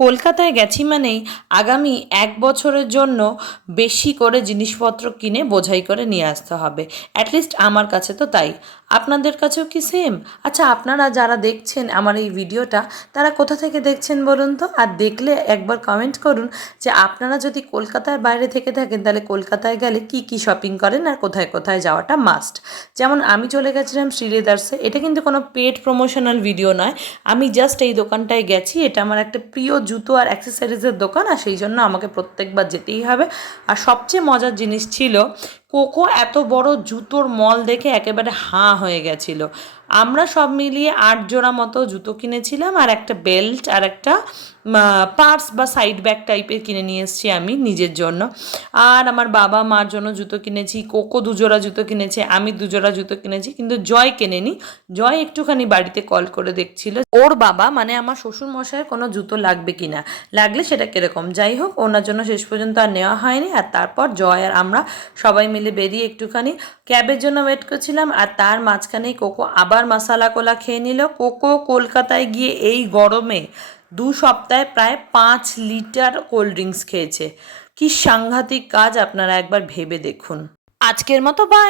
কলকাতায় গেছি মানেই আগামী এক বছরের জন্য বেশি করে জিনিসপত্র কিনে বোঝাই করে নিয়ে আসতে হবে। অ্যাটলিস্ট আমার কাছে তো তাই। আপনাদের কাছেও কি সেম আচ্ছা আপনারা যারা দেখছেন আমার এই ভিডিওটা, তারা কোথা থেকে দেখছেন বলুন তো? আর দেখলে একবার কমেন্ট করুন যে আপনারা যদি কলকাতার বাইরে থেকে থাকেন, তাহলে কলকাতায় গেলে কি কি শপিং করেন আর কোথায় কোথায় যাওয়াটা মাস্ট যেমন আমি চলে গেছিলাম শ্রীলেদার্সে। এটা কিন্তু কোনো পেড প্রমোশনাল ভিডিও নয়। আমি জাস্ট এই দোকানটায় গেছি। এটা আমার একটা প্রিয় জুতো আর অ্যাক্সেসারিজের দোকান, আর সেই জন্য আমাকে প্রত্যেকবার যেতেই হবে। আর সবচেয়ে মজার জিনিস ছিল কোকো এত বড় জুতোর মল দেখে একেবারে হাঁ হয়ে গেছিল। আমরা সব মিলিয়ে আট জোড়া মতো জুতো কিনেছিলাম আর একটা বেল্ট আর একটা পার্স বা সাইড ব্যাগ টাইপের কিনে নিয়ে এসেছি আমি নিজের জন্য। আর আমার বাবা মার জন্য জুতো কিনেছি, কোকো দুজোড়া জুতো কিনেছে, আমি দুজোড়া জুতো কিনেছি, কিন্তু জয় কেনেনি। জয় একটুখানি বাড়িতে কল করে দেখছিল ওর বাবা মানে আমার শ্বশুর মশাইয়ের কোনো জুতো লাগবে কি না লাগলে সেটা কীরকম? যাই হোক, ওনার জন্য শেষ পর্যন্ত আর নেওয়া হয়নি। আর তারপর জয় আর আমরা সবাই মিলে বেরিয়ে একটুখানি ক্যাবের জন্য ওয়েট করছিলাম আর তার মাঝখানেই কোকো আবার মশালা কোলা খেয়ে নিল। কোকো কলকাতায় গিয়ে এই গরমে দু সপ্তাহে প্রায় পাঁচ লিটার কোল্ড ড্রিঙ্কস খেয়েছে। কি সাংঘাতিক কাজ আপনারা একবার ভেবে দেখুন। আজকের মতো বাই